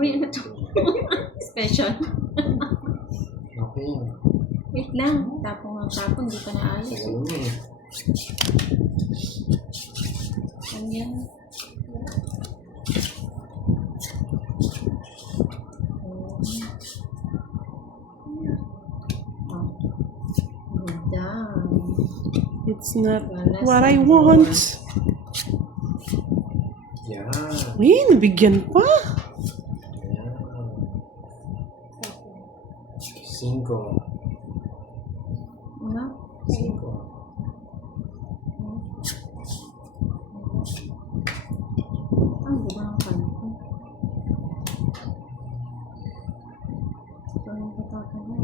Uy, ano to? Special. Okay. Wait lang. Tapon. Di pa naayos. Tagal mo eh. Ano yan? It's not what I want. Yan. Ay, nabigyan pa. Yan. 5. Ano? 5. Ang buka ang pala ko.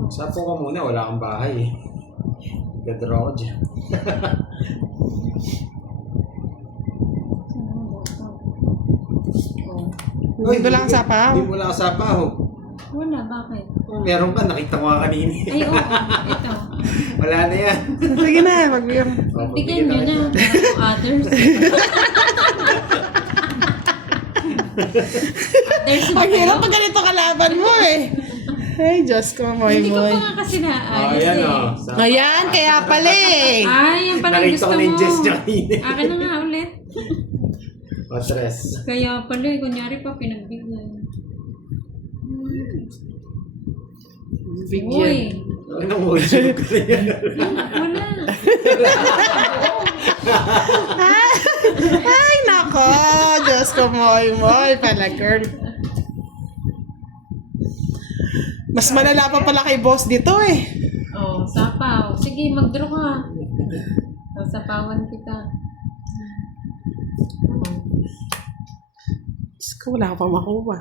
Sapo ka muna, wala kang bahay eh. Gadraw ko dyan. Dito lang sa pa. Hindi mo lang sa paho. Wala, bakit? Meron pa, nakita ko nga kanina. Ay, oo. Ito. Wala na yan. Sige na, magbigyan. Bigyan nyo na. Others. Others. Ang hirap pag ganito kalaban mo eh. Ay, Diyos ko, moy. Hindi ko pa nga kasi naayos Ayan eh. o. Ayan, kaya pala eh. Ay, yan pala yung Nakita gusto ko na yung mo. Jess niya kanina. Akin na nga ulit. Patres. Kaya pala eh, kunyari pa pinagbigyan. Uy, Bigyan. Anong mo? Sunog ka na yan. wala. Ay, nako. Diyos ko, moy pala, girl. Mas malala pa pala kay boss dito eh. Oh, sapaw. Sige, mag-draw ka. Sasapawan kita. Diyos ko, wala ka pa makuha.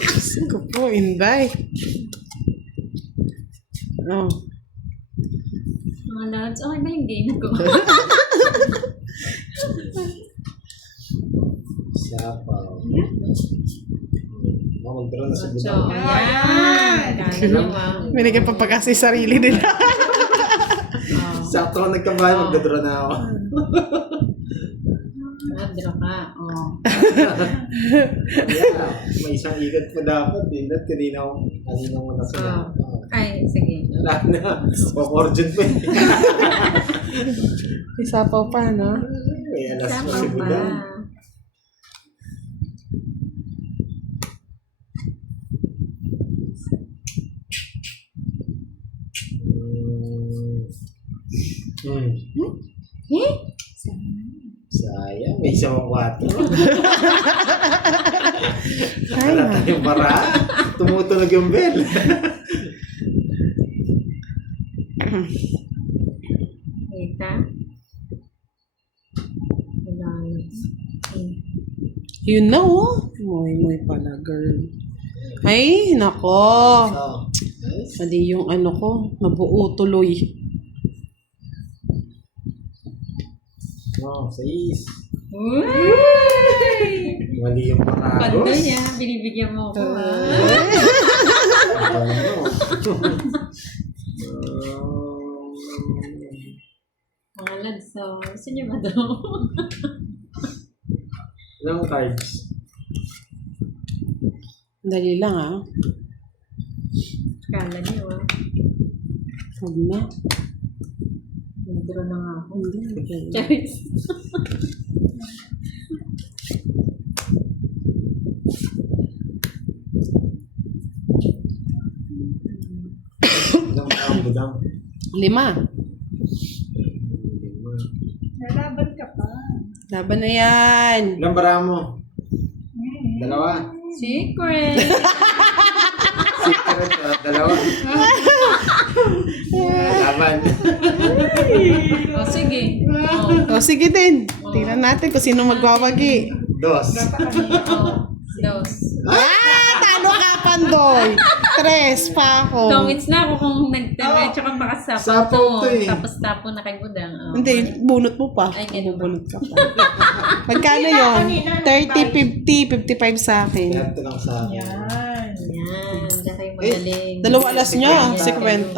Diyos ko po, Inday. Oh. Mga lads, okay ba yung game ko? Sapaw. Mag-draw na sa So, budang. ayan. Kala nyo ah. Binigyan pa kasi sarili nila. Oh, Sakto ako nagkabahay, mag-draw na ako. mag-draw ka. Oh. Yeah, may isang ikat pa dapat. Hindi, kanina ko na sa Ay, sige. Wala na. Paporjun pa eh. Isapaw pa, no? May alas mo Sapaw si pa. budang. Eh? Sayang, may isang 4. Ay, Wala tayong para. Tumutunog yung bell. Kita? Wala na. yun na, oh. Moy pala, girl. Ay, nako. Oh, nice. Mali yung ano ko. Nabuo tuloy. Oh, 6. Uy! Mali yung paragos. Pando niya, binibigyan mo ko ha. Mga lads, so, gusto niyo ba daw? Ilang cards? Dali lang, ah. Kala niyo ah. Huwag na. Nag-draw na nga ako. Hindi. Charis. Ilang ang budang? 5. Lalaban ka pa. Laban na yan. Ilang bara mo? 2? Secret! Secret, 2. Laban. O sige. O, sige din. Tingnan natin kung sino magwawagi. 2. O, dos. Talo ka, Pandoy. 3 pa ako. Tongits na ako kung nagtametso ka baka sapo Sapo mo. to eh. Tapos tapo na kay Budang. O, Hindi, bunot mo pa. Ay, ganun ba? Bunot ka pa. Magkano yun? 30, 50, 55 sa akin. Ito lang sa akin. Yan. Yan. Diyan kayo magaling. 2 alas nyo, Yan. 50.